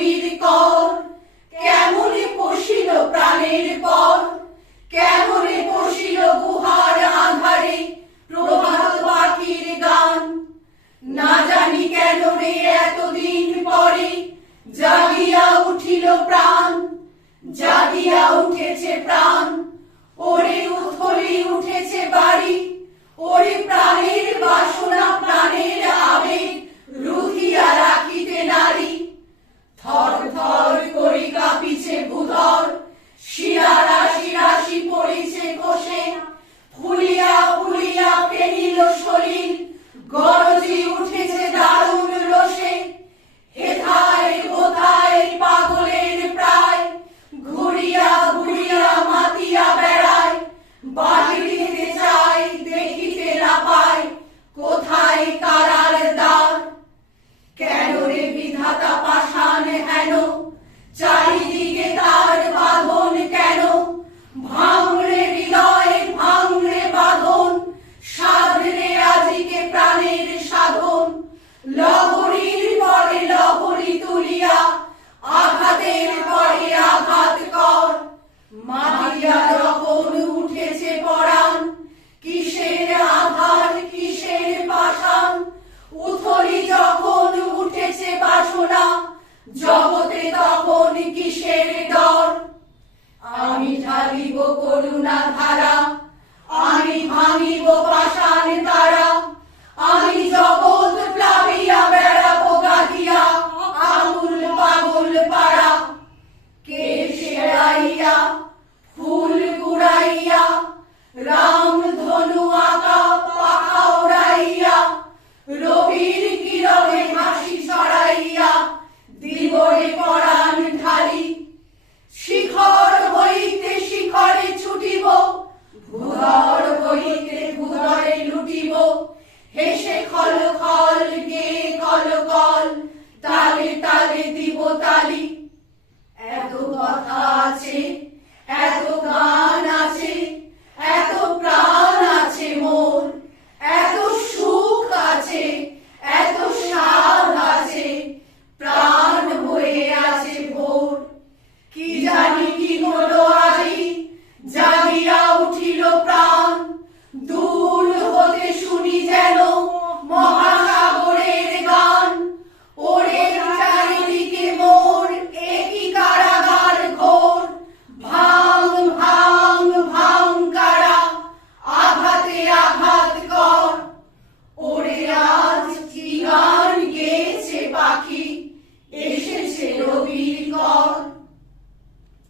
ছবির কর, কেমনে পশিল প্রাণের পর, কেমনে পশিল গুহার আধারে প্রভাত পাখির গান। না জানি কেন রে এতদিন পরে জাগিয়া উঠিল প্রাণ, জাগিয়া উঠেছে প্রাণ। ওরে উথলি উঠেছে বাড়ি, ওরে প্রাণের বাসনা প্রাণের আবেগ রুধিয়া রাখিতে নারী। থর থর করি কাঁপিছে ভূধর, শিরা রাশি রাশি পড়িছে কোষে, ফুলিয়া ফুলিয়া ফেনিল শরীর, গরজি উঠেছে দারুণ রোষে। হেথায় কোথায় পাগলের প্রায়, ঘুরিয়া ঘুরিয়া মাতিয়া বেড়ায়। বাহিরিতে চাই দেখিতে না পায়, কোথায় কারার দ্বার। কেন রে বিধাতা পাষাণ হেন, চারিদিকে তার বাঁধন কেন। ভাঙরে হৃদয় ভাঙরে বাঁধন, সাধরে আজিকে প্রাণের সাধন। লহরীর পরে লহরী তুলিয়া, আঘাতের পরে আঘাত কর। মারিয়া যখন উঠেছে পরাণ, কিসের আধার কিসের পাষাণ। উথলি যখন উঠেছে বাসনা, জগতে তখন কিসের ডর। আমি ঢালিব করুণা ধারা, আমি ভাঙিব পাষাণ তারা, আমি